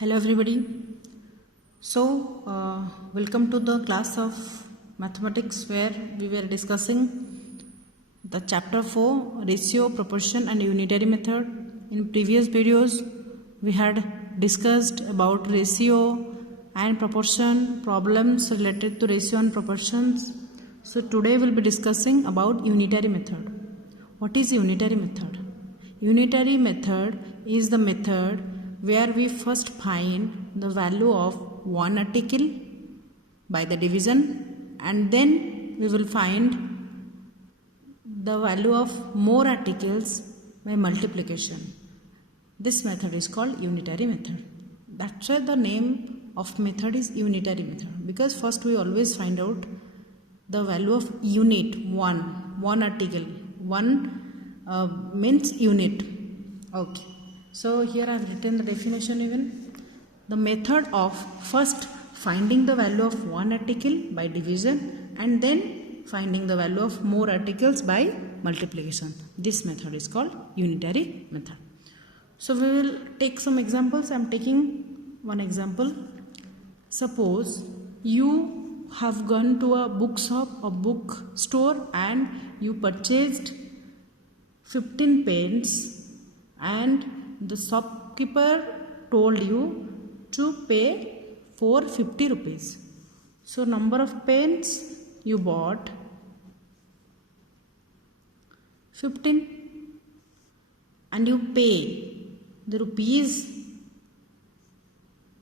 Hello everybody. So welcome to the class of mathematics where we were discussing the chapter 4 ratio, proportion and unitary method. In previous videos we had discussed about ratio and proportion, problems related to ratio and proportions. So today we'll be discussing about unitary method. What is unitary method? Unitary method is the method where we first find the value of one article by the division and then we will find the value of more articles by multiplication. This method is called unitary method. That's why the name of method is unitary method, because first we always find out the value of unit, one article, means unit. Okay. So here I have written the definition even. The method of first finding the value of one article by division and then finding the value of more articles by multiplication. This method is called unitary method. So we will take some examples. I am taking one example. Suppose you have gone to a bookshop or bookstore and you purchased 15 pens and the shopkeeper told you to pay 450 rupees. So number of pens you bought 15 and you pay the rupees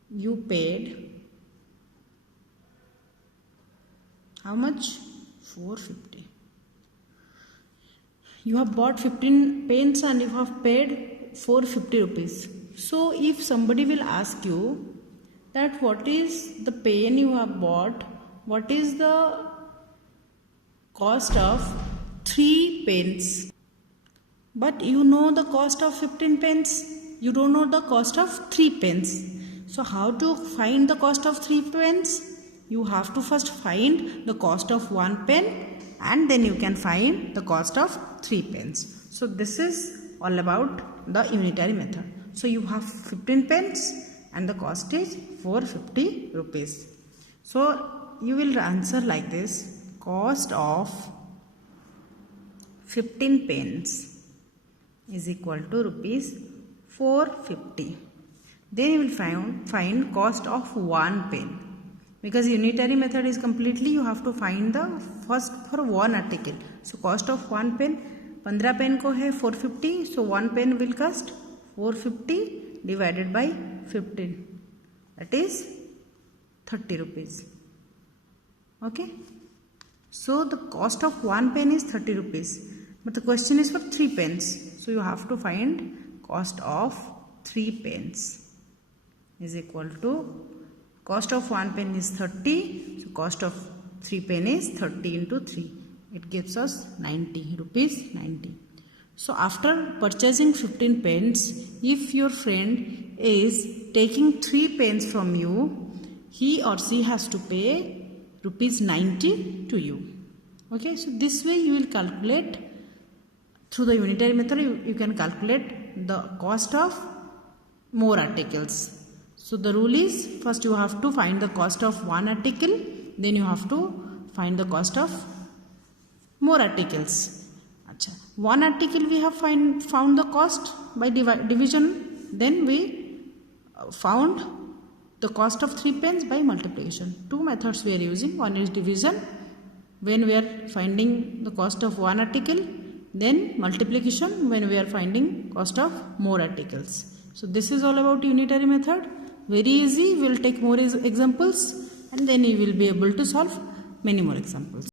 you paid. How much? 450. You have bought 15 pens and you have paid 450 rupees. So if somebody will ask you that what is the pen you have bought, what is the cost of 3 pens, but you know the cost of 15 pens, you don't know the cost of 3 pens. So how to find the cost of 3 pens? You have to first find the cost of 1 pen and then you can find the cost of 3 pens. So this is all about the unitary method. So you have 15 pens and the cost is 450 rupees. So you will answer like this: cost of 15 pens is equal to rupees 450. Then you will find cost of 1 pen. Because unitary method is completely you have to find the first for one article. So cost of 1 pen, 15 pen को है 450, so 1 pen will cost 450 divided by 15, that is 30 rupees. Okay, so the cost of 1 pen is 30 rupees, but the question is for 3 pens, so you have to find cost of 3 pens is equal to cost of 1 pen is 30, so cost of 3 pen is 30 into 3. It gives us 90 rupees 90. So after purchasing 15 pens, if your friend is taking 3 pens from you, he or she has to pay rupees 90 to you. Okay, so this way you will calculate through the unitary method. You can calculate the cost of more articles. So the rule is first you have to find the cost of one article, then you have to find the cost of more articles. Achha. One article we have found the cost by division, then we found the cost of 3 pens by multiplication. Two methods we are using. One is division when we are finding the cost of one article, then multiplication when we are finding cost of more articles. So this is all about unitary method. Very easy. We will take more examples and then you will be able to solve many more examples.